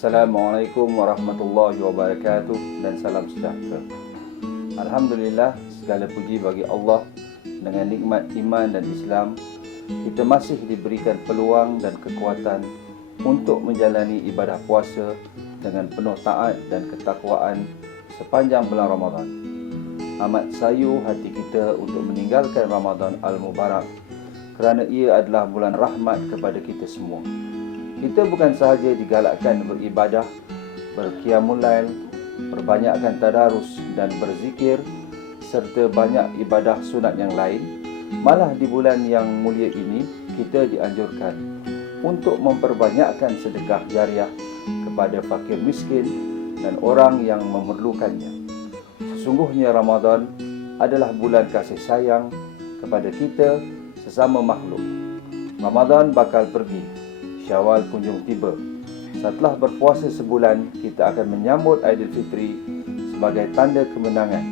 Assalamualaikum warahmatullahi wabarakatuh dan salam sejahtera. Alhamdulillah segala puji bagi Allah dengan nikmat iman dan Islam kita masih diberikan peluang dan kekuatan untuk menjalani ibadah puasa dengan penuh taat dan ketakwaan sepanjang bulan Ramadan. Amat sayu hati kita untuk meninggalkan Ramadan Al-Mubarak kerana ia adalah bulan rahmat kepada kita semua. Kita bukan sahaja digalakkan beribadah, berqiyamul lail, perbanyakkan tadarus dan berzikir serta banyak ibadah sunat yang lain, malah di bulan yang mulia ini kita dianjurkan untuk memperbanyakkan sedekah jariah kepada fakir miskin dan orang yang memerlukannya. Sesungguhnya Ramadan adalah bulan kasih sayang kepada kita sesama makhluk. Ramadan bakal pergi, Syawal kunjung tiba. Setelah berpuasa sebulan, kita akan menyambut Aidilfitri sebagai tanda kemenangan.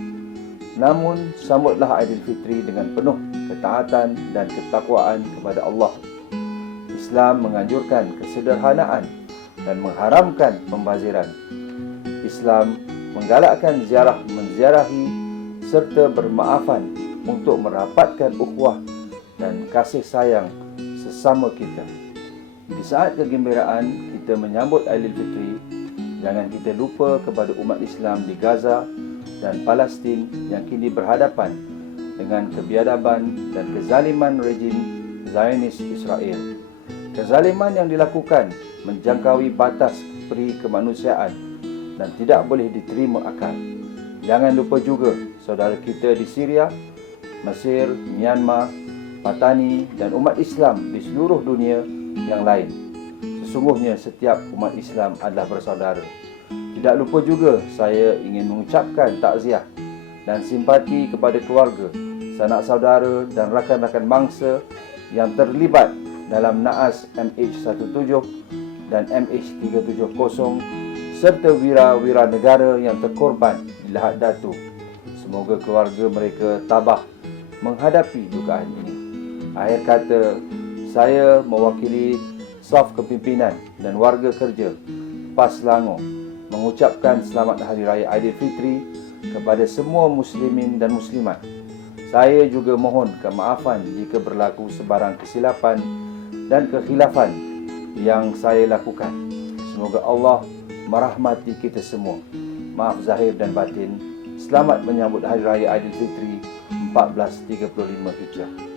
Namun, sambutlah Aidilfitri dengan penuh ketaatan dan ketakwaan kepada Allah. Islam menganjurkan kesederhanaan dan mengharamkan pembaziran. Islam menggalakkan ziarah menziarahi serta bermaafan untuk merapatkan ukhuwah dan kasih sayang sesama kita. Di saat kegembiraan kita menyambut Aidilfitri, jangan kita lupa kepada umat Islam di Gaza dan Palestin yang kini berhadapan dengan kebiadaban dan kezaliman rejim Zionis Israel. Kezaliman yang dilakukan menjangkaui batas peri kemanusiaan dan tidak boleh diterima akal. Jangan lupa juga saudara kita di Syria, Mesir, Myanmar, Patani dan umat Islam di seluruh dunia yang lain. Sesungguhnya setiap umat Islam adalah bersaudara. Tidak lupa juga saya ingin mengucapkan takziah dan simpati kepada keluarga, sanak saudara dan rakan-rakan bangsa yang terlibat dalam naas MH17 dan MH370 serta wira-wira negara yang terkorban di Lahad Datu. Semoga keluarga mereka tabah menghadapi dugaan ini. Akhir kata, saya mewakili saf kepimpinan dan warga kerja PAS Selangor mengucapkan selamat Hari Raya Aidilfitri kepada semua muslimin dan muslimat. Saya juga mohon kemaafan jika berlaku sebarang kesilapan dan kekhilafan yang saya lakukan. Semoga Allah merahmati kita semua. Maaf zahir dan batin. Selamat menyambut Hari Raya Aidilfitri 1435 Hijrah.